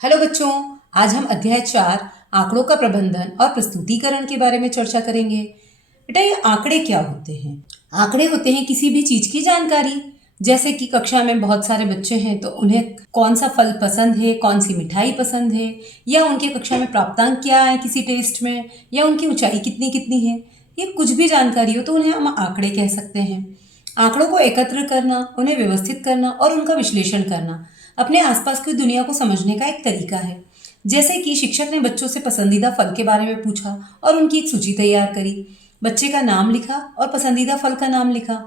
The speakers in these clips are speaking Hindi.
हेलो बच्चों, आज हम अध्याय 4 आंकड़ों का प्रबंधन और प्रस्तुतिकरण के बारे में चर्चा करेंगे। बेटा, ये आंकड़े क्या होते हैं? आंकड़े होते हैं किसी भी चीज की जानकारी। जैसे कि कक्षा में बहुत सारे बच्चे हैं तो उन्हें कौन सा फल पसंद है, कौन सी मिठाई पसंद है, या उनके कक्षा में प्राप्तांक क्या है किसी टेस्ट में, या उनकी ऊंचाई कितनी कितनी है। ये कुछ भी जानकारी हो तो उन्हें हम आंकड़े कह सकते हैं। आंकड़ों को एकत्र करना, उन्हें व्यवस्थित करना और उनका विश्लेषण करना अपने आसपास की दुनिया को समझने का एक तरीका है। जैसे कि शिक्षक ने बच्चों से पसंदीदा फल के बारे में पूछा और उनकी एक सूची तैयार करी। बच्चे का नाम लिखा और पसंदीदा फल का नाम लिखा।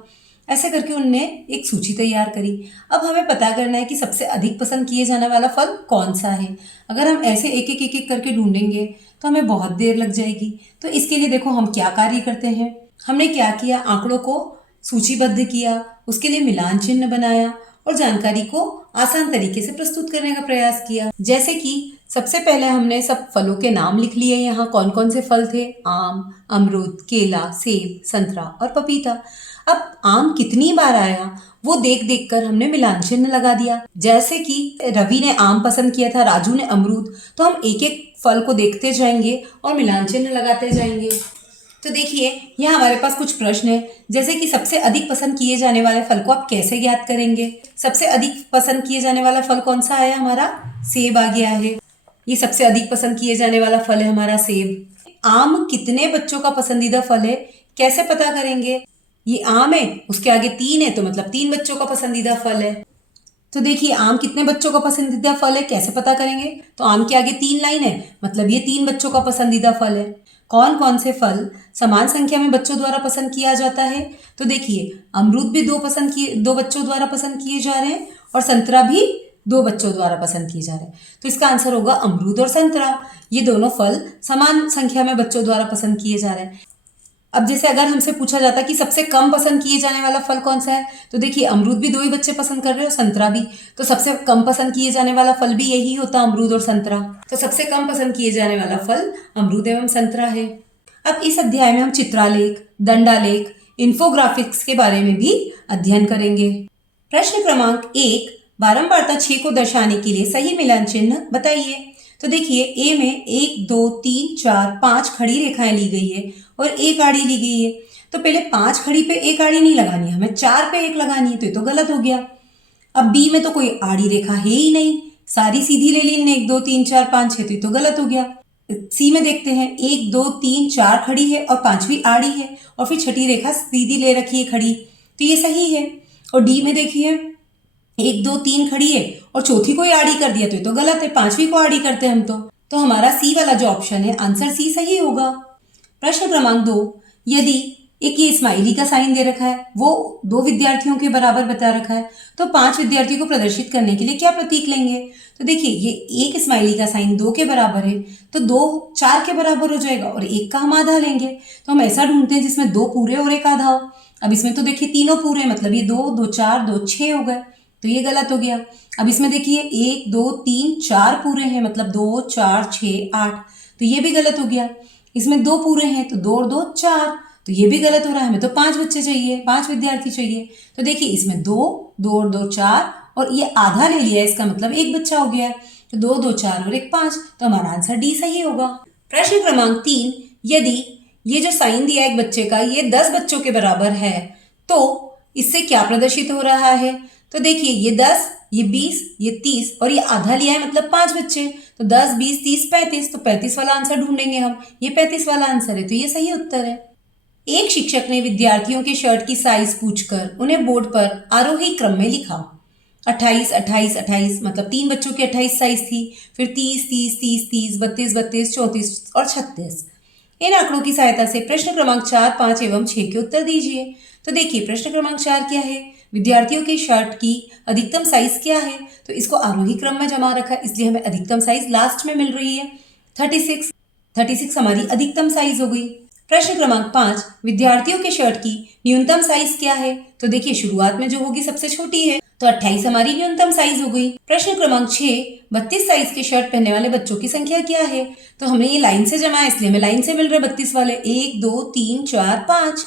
ऐसे करके उनने एक सूची तैयार करी। अब हमें पता करना है कि सबसे अधिक पसंद किए जाने वाला फल कौन सा है। अगर हम ऐसे एक एक करके ढूंढेंगे तो हमें बहुत देर लग जाएगी। तो इसके लिए देखो हम क्या कार्य करते हैं। हमने क्या किया, आंकड़ों को सूचीबद्ध किया, उसके लिए मिलान चिन्ह बनाया और जानकारी को आसान तरीके से प्रस्तुत करने का प्रयास किया। जैसे कि सबसे पहले हमने सब फलों के नाम लिख लिए। यहाँ कौन कौन से फल थे? आम, अमरूद, केला, सेब, संतरा और पपीता। अब आम कितनी बार आया वो देख देख कर हमने मिलान चिन्ह लगा दिया। जैसे कि रवि ने आम पसंद किया था, राजू ने अमरूद, तो हम एक एक फल को देखते जाएंगे और मिलान चिन्ह लगाते जाएंगे। तो देखिए, यहाँ हमारे पास कुछ प्रश्न है। जैसे कि सबसे अधिक पसंद किए जाने वाले फल को आप कैसे ज्ञात करेंगे? सबसे अधिक पसंद किए जाने वाला फल कौन सा आया? हमारा सेब आ गया है। ये सबसे अधिक पसंद किए जाने वाला फल है हमारा सेब। आम कितने बच्चों का पसंदीदा फल है, कैसे पता करेंगे? ये आम है, उसके आगे 3 है तो मतलब 3 बच्चों का पसंदीदा फल है। तो देखिए, आम कितने बच्चों का पसंदीदा फल है, कैसे पता करेंगे? तो आम के आगे 3 लाइन है, मतलब ये 3 बच्चों का पसंदीदा फल है। कौन कौन से फल समान संख्या में बच्चों द्वारा पसंद किया जाता है? तो देखिए, अमरूद भी 2 बच्चों द्वारा पसंद किए जा रहे हैं और संतरा भी 2 बच्चों द्वारा पसंद किए जा रहे हैं। तो इसका आंसर होगा अमरूद और संतरा। ये दोनों फल समान संख्या में बच्चों द्वारा पसंद किए जा रहे हैं। अब जैसे अगर हमसे पूछा जाता कि सबसे कम पसंद किए जाने वाला फल कौन सा है, तो देखिए अमरूद भी 2 ही बच्चे पसंद कर रहे हैं और संतरा भी। तो सबसे कम पसंद किए जाने वाला फल भी यही होता, अमरूद और संतरा। तो सबसे कम पसंद किए जाने वाला फल अमरूद एवं संतरा है। अब इस अध्याय में हम चित्रालेख, दंडालेख, इन्फोग्राफिक्स के बारे में भी अध्ययन करेंगे। प्रश्न क्रमांक 1, बारंबारता 6 को दर्शाने के लिए सही मिलान चिन्ह बताइए। तो देखिए, ए में 1 2 3 4 5 खड़ी रेखाएं ली गई है और एक आड़ी ली गई है। तो पहले 5 खड़ी पे एक आड़ी नहीं लगानी है, हमें 4 पे एक लगानी है, तो ये तो गलत हो गया। अब बी में तो कोई आड़ी रेखा है ही नहीं, सारी सीधी ले ली इनने, 1 2 3 4 5 6, तो ये तो गलत हो गया। सी में देखते हैं, 1 2 3 4 खड़ी है और 5वीं आड़ी है और फिर छठी रेखा सीधी ले रखी है खड़ी, तो ये सही है। और डी में देखिए, 1 2 3 खड़ी है और चौथी को ही आड़ी कर दिया, तो ये तो गलत है, 5वीं को आड़ी करते हैं हम तो हमारा सी वाला जो ऑप्शन है, आंसर सी सही होगा। प्रश्न क्रमांक 2, यदि एक ये स्माइली का साइन दे रखा है, वो 2 विद्यार्थियों के बराबर बता रखा है, तो 5 विद्यार्थियों को प्रदर्शित करने के लिए क्या प्रतीक लेंगे? तो देखिए, ये एक स्माइली का साइन 2 के बराबर है, तो 2 4 के बराबर हो जाएगा और 1 का हम आधा लेंगे। तो हम ऐसा ढूंढते हैं जिसमें 2 पूरे और 1 आधा हो। अब इसमें तो देखिए तीनों पूरे, मतलब ये 2 2 4 2 6 हो गए, तो ये गलत हो गया। अब इसमें देखिए 1 2 3 4 पूरे हैं, मतलब 2 4 6 8, तो ये भी गलत हो गया। इसमें 2 पूरे हैं तो 2 और 2 4, तो ये भी गलत हो रहा है, हमें तो 5 बच्चे चाहिए, 5 विद्यार्थी चाहिए। तो देखिए, इसमें 2 2 और 2 4 और ये आधा ले लिया, इसका मतलब 1 बच्चा हो गया। तो 2 2 4 और 1 5, तो हमारा आंसर डी सही होगा। प्रश्न क्रमांक 3, यदि ये जो साइन दिया एक बच्चे का, ये 10 बच्चों के बराबर है, तो इससे क्या प्रदर्शित हो रहा है? तो देखिए, ये 10, ये 20, ये 30 और ये आधा लिया है, मतलब 5 बच्चे, तो 10 20 30 35, तो 35 वाला आंसर ढूंढेंगे हम। ये 35 वाला आंसर है, तो ये सही उत्तर है। एक शिक्षक ने विद्यार्थियों के शर्ट की साइज पूछकर उन्हें बोर्ड पर आरोही क्रम में लिखा। 28 28 28, मतलब 3 बच्चों की 28 साइज थी, फिर 30 30 30 30, 32 32, 34 और 36। इन आंकड़ों की सहायता से प्रश्न क्रमांक 4 5 एवं 6 के उत्तर दीजिए। तो देखिए, प्रश्न क्रमांक 4 क्या है? विद्यार्थियों की शर्ट की अधिकतम साइज क्या है? तो इसको आरोही क्रम में जमा रखा है, इसलिए हमें अधिकतम साइज लास्ट में मिल रही है। 36 हमारी अधिकतम साइज हो गई। प्रश्न क्रमांक 5, विद्यार्थियों के शर्ट की न्यूनतम साइज क्या है? तो देखिए, शुरुआत में जो होगी सबसे छोटी है, तो 28 हमारी न्यूनतम साइज हो गई। प्रश्न क्रमांक 6, 32 साइज के शर्ट पहनने वाले बच्चों की संख्या क्या है? तो हमने ये लाइन से जमा है, इसलिए हमें लाइन से मिल रहे 32 वाले, 1 2 3 4 5,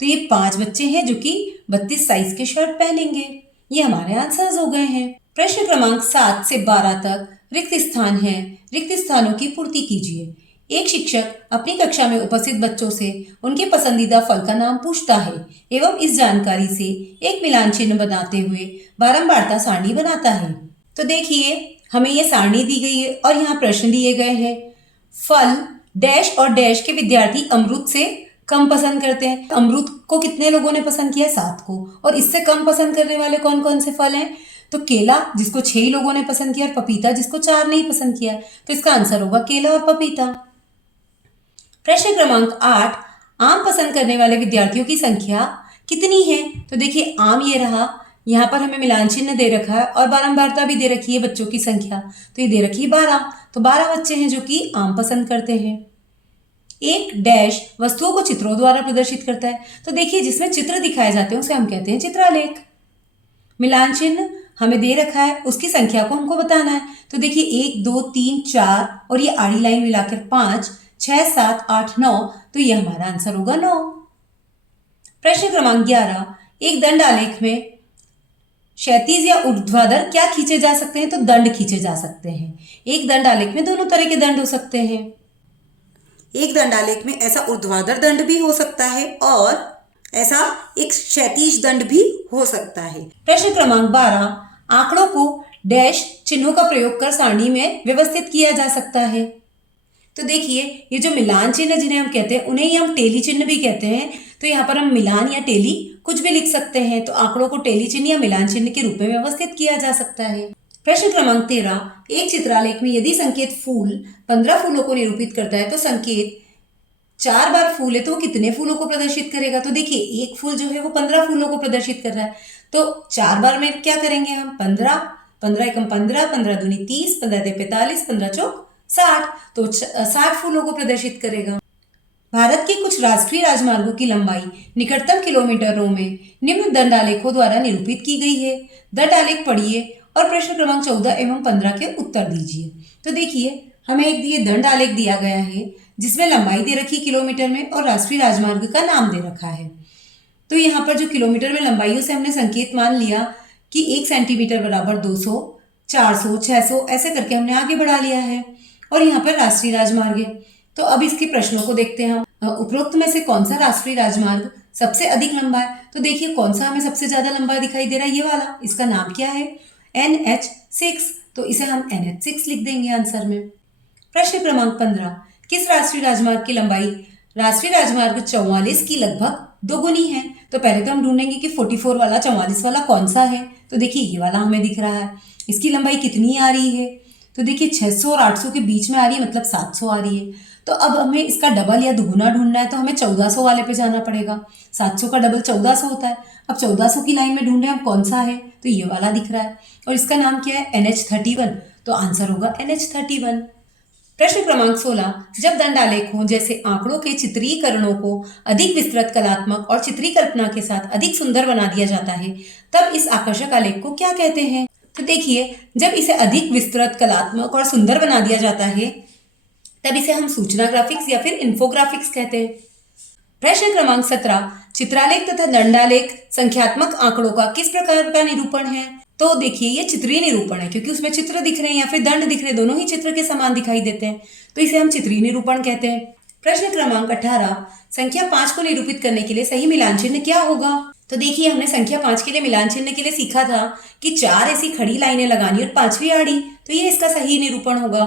तो ये 5 बच्चे हैं जो कि 32 साइज के शर्ट पहनेंगे। ये हमारे आंसर्स हो गए हैं। प्रश्न क्रमांक 7 से 12 तक रिक्त स्थान हैं, रिक्त स्थानों की पूर्ति कीजिए। एक शिक्षक अपनी कक्षा में उपस्थित बच्चों से उनके पसंदीदा फल का नाम पूछता है एवं इस जानकारी से एक मिलान चिन्ह बनाते हुए बारंबारता सारणी बनाता है। तो देखिए हमें ये सारणी दी गई है और यहाँ प्रश्न दिए गए हैं। फल डैश और डैश के विद्यार्थी अमरूद से कम पसंद करते हैं। अमरूद को कितने लोगों ने पसंद किया? 7 को। और इससे कम पसंद करने वाले कौन कौन से फल हैं? तो केला जिसको 6 लोगों ने पसंद किया और पपीता जिसको 4 नहीं पसंद किया। तो इसका आंसर होगा केला और पपीता। प्रश्न क्रमांक 8, आम पसंद करने वाले विद्यार्थियों की संख्या कितनी है? तो देखिए आम ये रहा, यहाँ पर हमें मिलान चिन्ह दे रखा है और बारंबारता भी दे रखी है बच्चों की संख्या, तो ये दे रखी है 12। तो 12 बच्चे हैं जो कि आम पसंद करते हैं। एक डैश वस्तुओं को चित्रों द्वारा प्रदर्शित करता है। तो देखिए जिसमें चित्र दिखाए जाते हैं उसे हम कहते हैं चित्रालेख। मिलान चिन्ह हमें दे रखा है, उसकी संख्या को हमको बताना है। तो देखिए 1 2 3 4 और ये आड़ी लाइन मिलाकर 5 6 7 8 9, तो ये हमारा आंसर होगा 9। प्रश्न क्रमांक 11, एक दंड आलेख में क्षैतिज या ऊर्ध्वाधर क्या खींचे जा सकते हैं? तो दंड खींचे जा सकते हैं। एक दंड आलेख में दोनों तरह के दंड हो सकते हैं। एक दंड आलेख में ऐसा ऊर्ध्वाधर दंड भी हो सकता है और ऐसा एक क्षैतिज दंड भी हो सकता है। प्रश्न क्रमांक 12, आंकड़ों को डैश चिन्हों का प्रयोग कर सारणी में व्यवस्थित किया जा सकता है। तो देखिए ये जो मिलान चिन्ह जिन्हें हम कहते हैं उन्हें ही हम टेली चिन्ह भी कहते हैं। तो यहाँ पर हम मिलान या टेली कुछ भी लिख सकते हैं। तो आंकड़ों को टेली चिन्ह या मिलान चिन्ह के रूप में व्यवस्थित किया जा सकता है। प्रश्न क्रमांक 13, एक चित्रालेख में यदि संकेत फूल 15 फूलों को निरूपित करता है तो संकेत 4 बार फूल है तो कितने फूलों को प्रदर्शित करेगा? तो देखिए एक फूल जो है वो 15 फूलों को प्रदर्शित कर रहा है, तो 4 बार में क्या करेंगे हम? 15 15 एकम 15, 15 दूनी 30, 15 दे 45, 15 चौक 60, तो 60 फूलों को प्रदर्शित करेगा। भारत के कुछ राष्ट्रीय राजमार्गों की लंबाई निकटतम किलोमीटरों में निम्न दंड आलेखों द्वारा निरूपित की गई है। दंड आलेख पढ़िए और प्रश्न क्रमांक 14 एवं 15 के उत्तर दीजिए। तो देखिए हमें एक ये दंड आलेख दिया गया है जिसमें लंबाई दे रखी किलोमीटर में और राष्ट्रीय राजमार्ग का नाम दे रखा है। तो यहाँ पर जो किलोमीटर में लंबाई से हमने संकेत मान लिया कि 1 सेंटीमीटर बराबर 200, 400, 600 ऐसे करके हमने आगे बढ़ा लिया है। और यहाँ पर राष्ट्रीय राजमार्ग है। तो अब इसके प्रश्नों को देखते हैं हम। उपरोक्त में से कौन सा राष्ट्रीय राजमार्ग सबसे अधिक लंबा है? तो देखिए कौन सा हमें सबसे ज्यादा लंबा दिखाई दे रहा है? ये वाला। इसका नाम क्या है? NH6। तो इसे हम NH6 लिख देंगे आंसर में। प्रश्न क्रमांक 15, किस राष्ट्रीय राजमार्ग की लंबाई राष्ट्रीय राजमार्ग 44 की लगभग दोगुनी है? तो पहले तो हम ढूंढेंगे कि 44 वाला 44 वाला कौन सा है। तो देखिए ये वाला हमें दिख रहा है। इसकी लंबाई कितनी आ रही है? तो देखिए 600 और 800 के बीच में आ रही है, मतलब 700 आ रही है। तो अब हमें इसका डबल या दुगुना ढूंढना है तो हमें 1400 वाले पे जाना पड़ेगा। 700 का डबल 1400 होता है। अब 1400 की लाइन में ढूंढे हम कौन सा है? तो ये वाला दिख रहा है और इसका नाम क्या है? NH31। तो आंसर होगा NH31। प्रश्न क्रमांक 16, जब दंड आलेखों जैसे आंकड़ों के चित्रीकरणों को अधिक विस्तृत कलात्मक और चित्रीकल्पना के साथ अधिक सुंदर बना दिया जाता है तब इस आकर्षक आलेख को क्या कहते हैं? तो देखिए जब इसे अधिक विस्तृत कलात्मक और सुंदर बना दिया जाता है तब इसे हम सूचना ग्राफिक्स या फिर इन्फोग्राफिक्स कहते हैं। प्रश्न क्रमांक 17, चित्रालेख तथा दंडालेख संख्यात्मक आंकड़ों का किस प्रकार का निरूपण है? तो देखिए ये चित्रीय निरूपण है क्योंकि उसमें चित्र दिख रहे हैं या फिर दंड दिख रहे हैं, दोनों ही चित्र के समान दिखाई देते हैं, तो इसे हम चित्रीय निरूपण कहते हैं। प्रश्न क्रमांक 18, संख्या 5 को निरूपित करने के लिए सही मिलान चिन्ह क्या होगा? तो देखिए हमने संख्या 5 के लिए मिलान चिन्ह के लिए सीखा था कि 4 ऐसी खड़ी लाइनें लगानी और 5वीं आड़ी, तो ये इसका सही निरूपण होगा।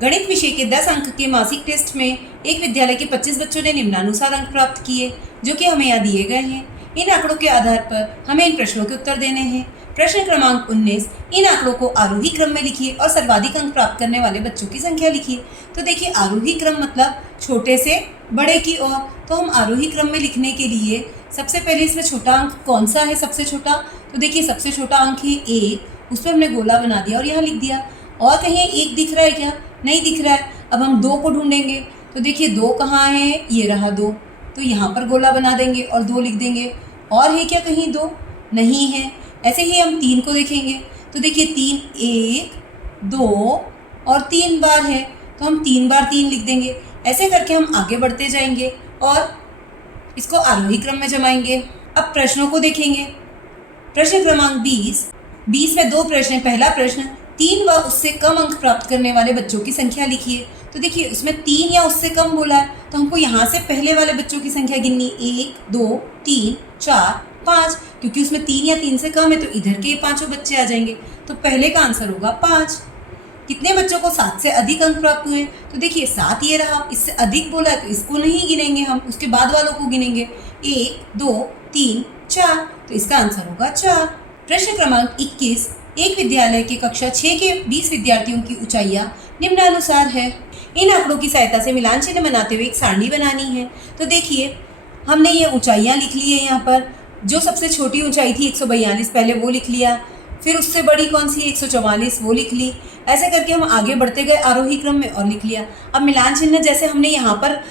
गणित विषय के 10 अंक के मासिक टेस्ट में एक विद्यालय के 25 बच्चों ने निम्नानुसार अंक प्राप्त किए जो कि हमें यहाँ दिए गए हैं। इन आंकड़ों के आधार पर हमें इन प्रश्नों के उत्तर देने हैं। प्रश्न क्रमांक 19, इन आंकड़ों को आरोही क्रम में लिखिए और सर्वाधिक अंक प्राप्त करने वाले बच्चों की संख्या लिखिए। तो देखिए आरोही क्रम मतलब छोटे से बड़े की ओर, तो हम आरोही क्रम में लिखने के लिए सबसे पहले इसमें छोटा अंक कौन सा है? सबसे छोटा, तो देखिए सबसे छोटा अंक है 1, उस पर हमने गोला बना दिया और यहाँ लिख दिया। और कहीं 1 दिख रहा है क्या? नहीं दिख रहा है। अब हम 2 को ढूंढेंगे, तो देखिए 2 कहाँ है? ये रहा 2, तो यहाँ पर गोला बना देंगे और 2 लिख देंगे। और है क्या कहीं 2? नहीं है। ऐसे ही हम 3 को देखेंगे, तो देखिए 3 1 2 और 3 बार है, तो हम 3 बार 3 लिख देंगे। ऐसे करके हम आगे बढ़ते जाएंगे और इसको आरोही क्रम में जमाएंगे। अब प्रश्नों को देखेंगे। प्रश्न क्रमांक 20 में 2 प्रश्न हैं। पहला प्रश्न, 3 व उससे कम अंक प्राप्त करने वाले बच्चों की संख्या लिखिए। तो देखिए उसमें 3 या उससे कम बोला है, तो हमको यहाँ से पहले वाले बच्चों की संख्या गिननी, 1 2 3 4 5, क्योंकि उसमें 3 या 3 से कम है तो इधर के 5 बच्चे आ जाएंगे। तो पहले का आंसर होगा 5। कितने बच्चों को 7 से अधिक अंक प्राप्त हुए? तो देखिए 7 ये रहा, इससे अधिक बोला है तो इसको नहीं गिनेंगे हम, उसके बाद वालों को गिनेंगे, 1 2 3 4, तो इसका आंसर होगा 4। प्रश्न क्रमांक 21, एक विद्यालय के कक्षा 6 के 20 विद्यार्थियों की ऊंचाइयां निम्नानुसार है। इन आंकड़ों की सहायता से मिलान चिन्ह बनाते हुए एक सारणी बनानी है। तो देखिए हमने ये ऊंचाइयां लिख ली है। यहाँ पर जो सबसे छोटी ऊंचाई थी 142 पहले वो लिख लिया, फिर उससे बड़ी कौन सी 144 वो लिख ली। ऐसे करके हम आगे बढ़ते गए आरोही क्रम में और लिख लिया। अब मिलान चिन्ह जैसे हमने यहाँ पर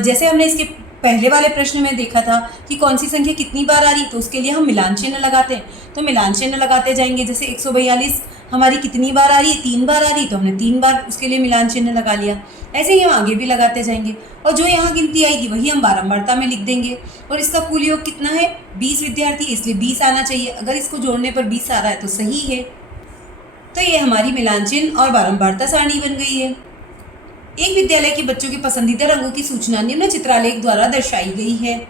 जैसे हमने इसके पहले वाले प्रश्न में देखा था कि कौन सी संख्या कितनी बार आ रही, तो उसके लिए हम मिलान चिन्ह लगाते हैं। तो मिलान चिन्ह लगाते जाएंगे। जैसे 142 हमारी कितनी बार आ रही है, 3 बार आ रही, तो हमने 3 बार उसके लिए मिलान चिन्ह लगा लिया। ऐसे ही हम आगे भी लगाते जाएंगे और जो यहाँ गिनती आएगी वही हम बारंबारता में लिख देंगे। और इसका कुल योग कितना है, 20 विद्यार्थी, इसलिए 20 आना चाहिए। अगर इसको जोड़ने पर 20 आ रहा है तो सही है। तो ये हमारी मिलान चिन्ह और बारंबारता सारणी बन गई है। एक विद्यालय के बच्चों के पसंदीदा रंगों की सूचना निम्न चित्रालेख द्वारा दर्शाई गई है।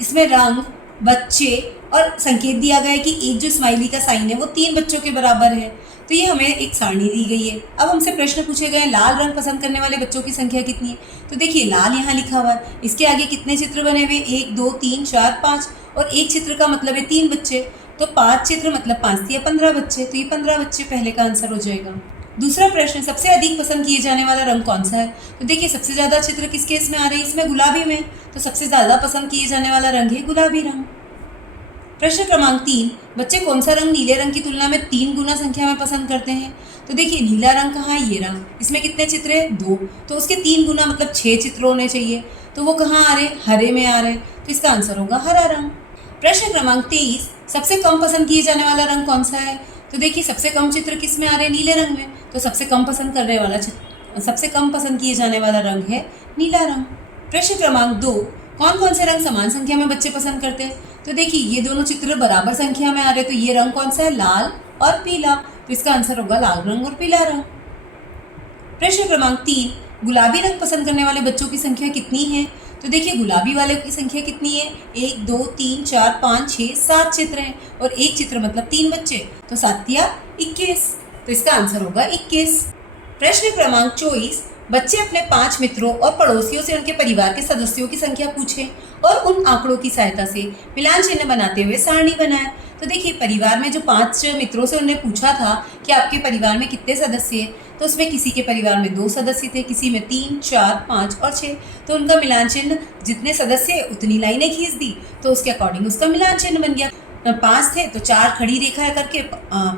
इसमें रंग, बच्चे और संकेत दिया गया है कि एक जो स्माइली का साइन है वो 3 बच्चों के बराबर है। तो ये हमें एक सारणी दी गई है। अब हमसे प्रश्न पूछे गए लाल रंग पसंद करने वाले बच्चों की संख्या कितनी है। तो देखिए लाल यहाँ लिखा हुआ है, इसके आगे कितने चित्र बने हुए, 1 2 3 4 5, और एक चित्र का मतलब है 3 बच्चे, तो 5 चित्र मतलब 5 या 15 बच्चे, तो ये 15 बच्चे पहले का आंसर हो जाएगा। दूसरा प्रश्न, सबसे अधिक पसंद किए जाने वाला रंग कौन सा है। तो देखिए सबसे ज़्यादा चित्र किसके इसमें आ रहे हैं, इसमें गुलाबी में, तो सबसे ज़्यादा पसंद किए जाने वाला रंग है गुलाबी रंग। प्रश्न क्रमांक 3, बच्चे कौन सा रंग नीले रंग की तुलना में 3 गुना संख्या में पसंद करते हैं। तो देखिए नीला रंग कहाँ है, ये रंग, इसमें कितने चित्र है, 2, तो उसके 3 गुना मतलब 6 चित्र होने चाहिए। तो वो कहाँ आ रहे, हरे में आ रहे, तो इसका आंसर होगा हरा रंग। प्रश्न क्रमांक 23, सबसे कम पसंद किए जाने वाला रंग कौन सा है। तो देखिए सबसे कम चित्र किस में आ रहे हैं, नीले रंग में, तो सबसे कम पसंद किए जाने वाला रंग है नीला रंग। प्रश्न क्रमांक 2, कौन कौन से रंग समान संख्या में बच्चे पसंद करते हैं। तो देखिए ये दोनों चित्र बराबर संख्या में आ रहे हैं, तो ये रंग कौन सा है, लाल और पीला, तो इसका आंसर होगा लाल रंग और पीला रंग। प्रश्न क्रमांक 3, गुलाबी रंग पसंद करने वाले बच्चों की संख्या कितनी है। तो देखिए गुलाबी वाले की संख्या कितनी है, 1 2 3 4 5 6 7 चित्र हैं, और एक चित्र मतलब 3 बच्चे, तो 7 या 21, तो इसका आंसर होगा 21। प्रश्न क्रमांक 24, बच्चे अपने 5 मित्रों और पड़ोसियों से उनके परिवार के सदस्यों की संख्या पूछें और उन आंकड़ों की सहायता से मिलान चिन्ह बनाते हुए सारणी बनाएं। तो देखिए परिवार में जो 5 मित्रों से उन्होंने पूछा था कि आपके परिवार में कितने सदस्य हैं, तो उसमें किसी के परिवार में 2 सदस्य थे, किसी में 3 4 5 और 6, तो उनका मिलान चिन्ह जितने सदस्य है उतनी लाइनें खींच दी, तो उसके अकॉर्डिंग उसका मिलान चिन्ह बन गया। 5 थे तो 4 खड़ी रेखा करके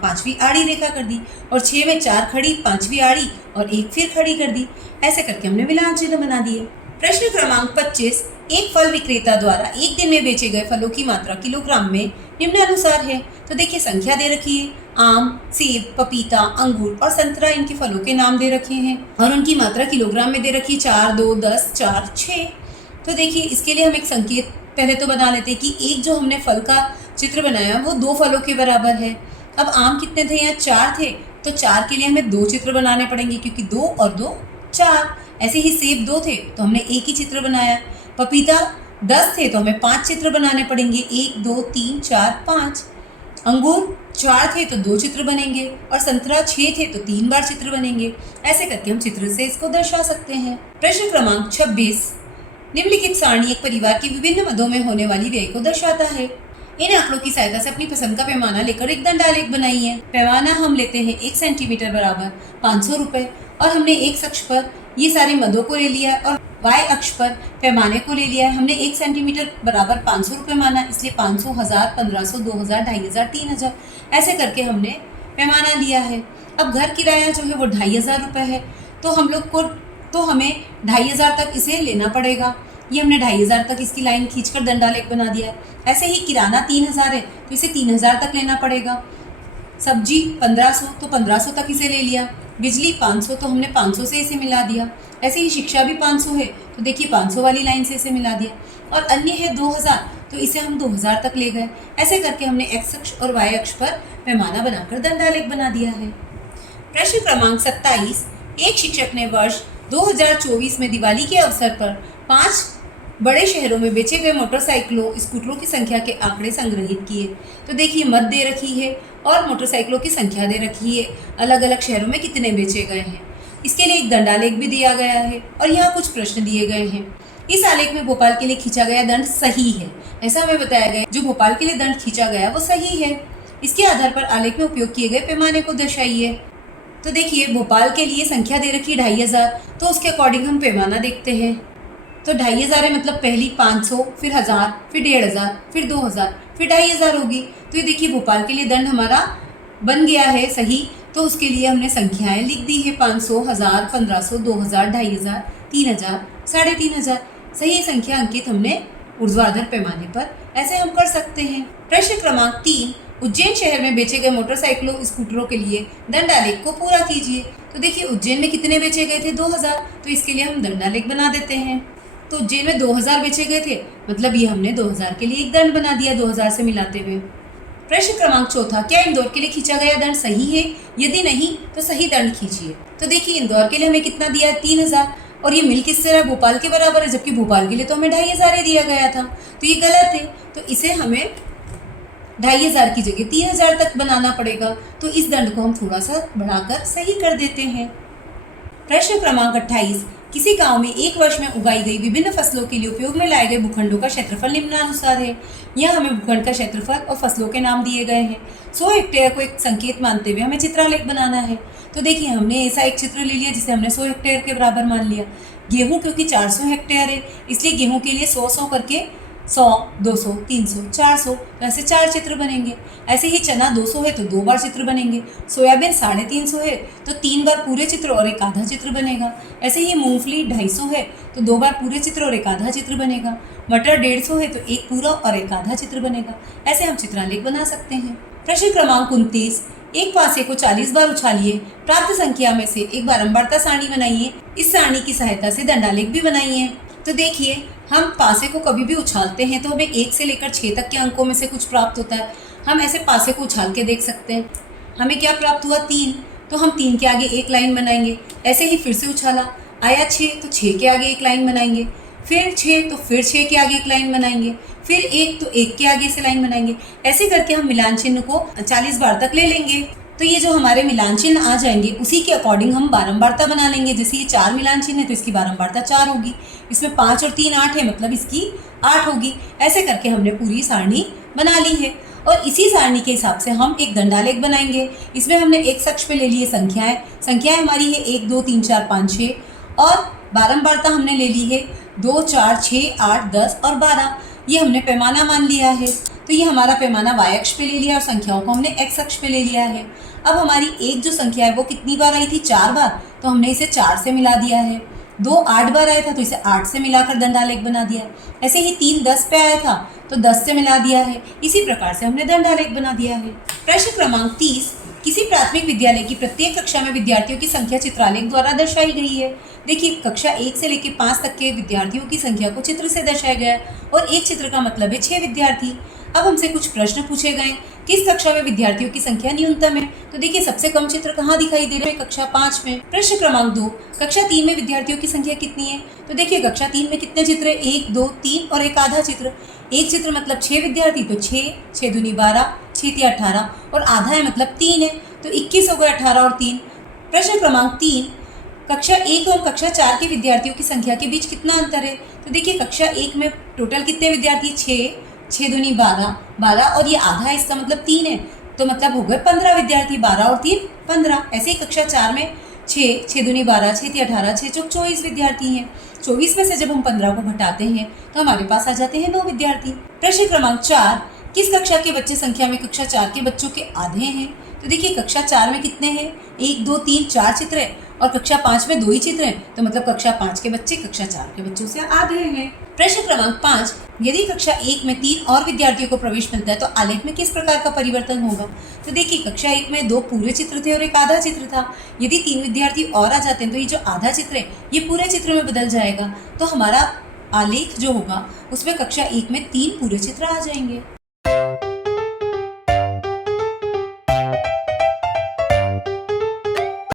5वीं आड़ी रेखा कर दी, और 6 में 4 खड़ी 5वीं आड़ी और 1 फिर खड़ी कर दी। ऐसे करके हमने मिलान चिन्ह बना दिए। प्रश्न क्रमांक 25, एक फल विक्रेता द्वारा एक दिन में बेचे गए फलों की मात्रा किलोग्राम में निम्नानुसार है। तो देखिए संख्या दे रखी है, आम, सेब, पपीता, अंगूर और संतरा, इनके फलों के नाम दे रखे हैं और उनकी मात्रा किलोग्राम में दे रखी है, 4 2 10 4 6। तो देखिए इसके लिए हम एक संकेत पहले तो बना लेते हैं कि एक जो हमने फल का चित्र बनाया वो 2 फलों के बराबर है। अब आम कितने थे, यहाँ 4 थे, तो 4 के लिए हमें 2 चित्र बनाने पड़ेंगे, क्योंकि 2 और 2 4। ऐसे ही सेब 2 थे तो हमने एक ही चित्र बनाया। पपीता 10 थे तो हमें 5 चित्र बनाने पड़ेंगे, 1 2 3 4 5। अंगूर 4 थे तो 2 चित्र बनेंगे, और संतरा 6 थे तो 3 बार चित्र बनेंगे। ऐसे करके हम चित्र से इसको दर्शा सकते हैं। प्रश्न क्रमांक 26, निम्नलिखित सारणी एक परिवार की विभिन्न मदों में होने वाली व्यय को दर्शाता है। इन आंकड़ों की सहायता से अपनी पसंद का पैमाना लेकर एक दंडालेख बनाइए। पैमाना हम लेते हैं 1 सेंटीमीटर बराबर 500 रुपये, और हमने एक अक्ष पर ये सारे मदों को ले लिया और वाई अक्ष पर पैमाने को ले लिया है। हमने 1 सेंटीमीटर बराबर 500 रुपये माना, इसलिए 500, 1000, 1500, 2000, 2500, 3000, ऐसे करके हमने पैमाना लिया है। अब घर किराया जो है वो 2500 रुपये है, तो हम लोग को हमें 2500 तक इसे लेना पड़ेगा। ये हमने 2500 तक इसकी लाइन खींचकर दंडालेख बना दिया है। ऐसे ही किराना 3000 है तो इसे 3000 तक लेना पड़ेगा। सब्जी 1500 तो 1500 तक इसे ले लिया। बिजली 500 तो हमने 500 से इसे मिला दिया। ऐसे ही शिक्षा भी 500 है तो देखिए 500 वाली लाइन से इसे मिला दिया। और अन्य है 2000 तो इसे हम 2000 तक ले गए। ऐसे करके हमने एक्स अक्ष और वाई अक्ष पर पैमाना बनाकर दंडालेख बना दिया है। प्रश्न क्रमांक 27। एक शिक्षक ने वर्ष 2024 में दिवाली के अवसर पर 5 बड़े शहरों में बेचे गए मोटरसाइकिलों स्कूटरों की संख्या के आंकड़े संग्रहित किए। तो देखिए मत दे रखी है और मोटरसाइकिलों की संख्या दे रखी है, अलग अलग शहरों में कितने बेचे गए हैं। इसके लिए एक दंडालेख भी दिया गया है और यहाँ कुछ प्रश्न दिए गए हैं। इस आलेख में भोपाल के लिए खींचा गया दंड सही है, ऐसा हमें बताया गया। जो भोपाल के लिए दंड खींचा गया वो सही है। इसके आधार पर आलेख में उपयोग किए गए पैमाने को दर्शाइए। तो देखिए भोपाल के लिए संख्या दे रखी 2500, तो उसके अकॉर्डिंग हम पैमाना देखते हैं। तो 2500 है, मतलब पहली 500, फिर 1000, फिर 1500, फिर 2000, फिर 2500 होगी। तो ये देखिए भोपाल के लिए दंड हमारा बन गया है सही। तो उसके लिए हमने संख्याएं लिख दी है 500, 1000, 1500, 2000, 2500, 3000, 3500। सही संख्या अंकित हमने ऊर्ध्वाधर पैमाने पर। ऐसे हम कर सकते हैं। प्रश्न क्रमांक 3। उज्जैन शहर में बेचे गए मोटरसाइकिलों स्कूटरों के लिए दंडालेख को पूरा कीजिए। तो देखिए उज्जैन में कितने बेचे गए थे? 2000। तो इसके लिए हम दंडालेख बना देते हैं। तो उज्जैन में 2000 बेचे गए थे, मतलब ये हमने 2000 के लिए एक दंड बना दिया 2000 से मिलाते हुए। प्रश्न क्रमांक 4। क्या इंदौर के लिए खींचा गया दंड सही है? यदि नहीं तो सही दंड खींचिए। तो देखिए इंदौर के लिए हमें कितना दिया? 3000। और ये मिल किससे रहा? भोपाल के बराबर है, जबकि भोपाल के लिए तो हमें 2500 ही दिया गया था। तो ये गलत है। तो इसे हमें 2500 की जगह 3000 तक बनाना पड़ेगा। तो इस दंड को हम थोड़ा सा बढ़ाकर सही कर देते हैं। प्रश्न क्रमांक 28। किसी गांव में एक वर्ष में उगाई गई विभिन्न फसलों के लिए उपयोग में लाए गए भूखंडों का क्षेत्रफल निम्नानुसार है। यह हमें भूखंड का क्षेत्रफल और फसलों के नाम दिए गए हैं। 100 हेक्टेयर को एक संकेत मानते हुए हमें चित्रालेख बनाना है। तो देखिए हमने ऐसा एक चित्र ले लिया जिसे हमने 100 हेक्टेयर के बराबर मान लिया। गेहूं क्योंकि 400 हेक्टेयर है, इसलिए गेहूं के लिए 100 करके 100, 200, 300, 400, तो ऐसे 4 चित्र बनेंगे। ऐसे ही चना 200 है तो 2 बार चित्र बनेंगे। सोयाबीन 350 है तो 3 बार पूरे चित्र और एक आधा चित्र बनेगा। ऐसे ही मूंगफली 250 है तो 2 बार पूरे चित्र और एक आधा चित्र बनेगा। मटर 150 है तो एक पूरा और एक आधा चित्र बनेगा। ऐसे हम चित्रालेख बना सकते हैं। प्रश्न क्रमांक 29। एक पासे को 40 बार उछालिए। प्राप्त संख्या में से एक बारंबारता सारणी बनाइए। इस सारणी की सहायता से दंडालेख भी बनाइए। तो देखिए हम पासे को कभी भी उछालते हैं तो हमें 1 से लेकर 6 तक के अंकों में से कुछ प्राप्त होता है। हम ऐसे पासे को उछाल के देख सकते हैं। हमें क्या प्राप्त हुआ? 3। तो हम 3 के आगे एक लाइन बनाएंगे। ऐसे ही फिर से उछाला, आया 6 तो 6 के आगे एक लाइन बनाएंगे। फिर 6 तो फिर 6 के आगे एक लाइन बनाएंगे। फिर 1 तो 1 के आगे से लाइन बनाएंगे। ऐसे करके हम मिलान चिन्ह को 40 बार तक ले लेंगे। तो ये जो हमारे मिलान चिन्ह आ जाएंगे उसी के अकॉर्डिंग हम बारंबारता बना लेंगे। जैसे ये 4 मिलान चिन्ह है तो इसकी बारंबारता 4 होगी। इसमें 5 और 3 8 है, मतलब इसकी 8 होगी। ऐसे करके हमने पूरी सारणी बना ली है। और इसी सारणी के हिसाब से हम एक दंडालेख बनाएंगे। इसमें हमने एक अक्ष पे ले लिए संख्याएं हमारी है 1 2 3 4 5 6 और बारंबारता हमने ले ली है 2 4 6 8 10 और 12। ये हमने पैमाना मान लिया है। तो ये हमारा पैमाना y अक्ष पे ले लिया और संख्याओं को हमने x अक्ष पे ले लिया है। अब हमारी एक जो संख्या है वो कितनी बार आई थी? 4 बार। तो हमने इसे 4 से मिला दिया है। 2 8 बार आया था तो इसे 8 से मिलाकर दंडालेख बना दिया। ऐसे ही 3 10 पे आया था तो 10 से मिला दिया है। इसी प्रकार से हमने दंडालेख बना दिया है। प्रश्न क्रमांक 30। किसी प्राथमिक विद्यालय की प्रत्येक कक्षा में विद्यार्थियों की संख्या चित्रालेख द्वारा दर्शाई गई है। देखिए कक्षा 1 से लेकर 5 तक के विद्यार्थियों की संख्या को चित्र से दर्शाया गया है और एक चित्र का मतलब है 6 विद्यार्थी। अब हमसे कुछ प्रश्न पूछे गए। किस कक्षा में विद्यार्थियों की संख्या न्यूनतम है? तो देखिए सबसे कम चित्र कहाँ दिखाई दे रहे हैं? कक्षा 5 में। प्रश्न क्रमांक 2। कक्षा 3 में विद्यार्थियों की संख्या कितनी है? तो देखिए कक्षा 3 में कितने चित्र है? 1 2 3 और एक आधा चित्र। एक चित्र मतलब 6 विद्यार्थी, तो 6 6 दूनी 12, 6 3 18 और आधा है मतलब 3 है, तो 21 हो गए 18 और 3। प्रश्न क्रमांक 3। कक्षा 1 और कक्षा 4 के विद्यार्थियों की संख्या के बीच कितना अंतर है? तो देखिए कक्षा 1 में टोटल कितने विद्यार्थी? 6 दूनी 12 और ये आधा है, इसका मतलब 3 है, तो मतलब हो गए 15 विद्यार्थी। 12 और 3 15। ऐसे ही कक्षा 4 में 6 दूनी 12, 6 3 18, 6 चौक 24 विद्यार्थी हैं। 24 में से जब हम 15 को घटाते हैं तो हमारे पास आ जाते हैं 9 विद्यार्थी। प्रश्न क्रमांक 4। किस कक्षा के बच्चे संख्या में कक्षा 4 के बच्चों के आधे हैं? तो देखिए कक्षा 4 में कितने हैं? 1 2 3 4 चित्र है और कक्षा 5 में 2 ही चित्र हैं, तो मतलब कक्षा 5 के बच्चे कक्षा 4 के बच्चों से आधे हैं। प्रश्न क्रमांक 5। यदि कक्षा 1 में 3 और विद्यार्थियों को प्रवेश मिलता है तो आलेख में किस प्रकार का परिवर्तन होगा? तो देखिए कक्षा 1 में 2 पूरे चित्र थे और एक आधा चित्र था। यदि 3 विद्यार्थी और आ जाते हैं तो ये जो आधा चित्र है ये पूरे चित्र में बदल जाएगा। तो हमारा आलेख जो होगा उसमें कक्षा 1 में 3 पूरे चित्र आ जाएंगे।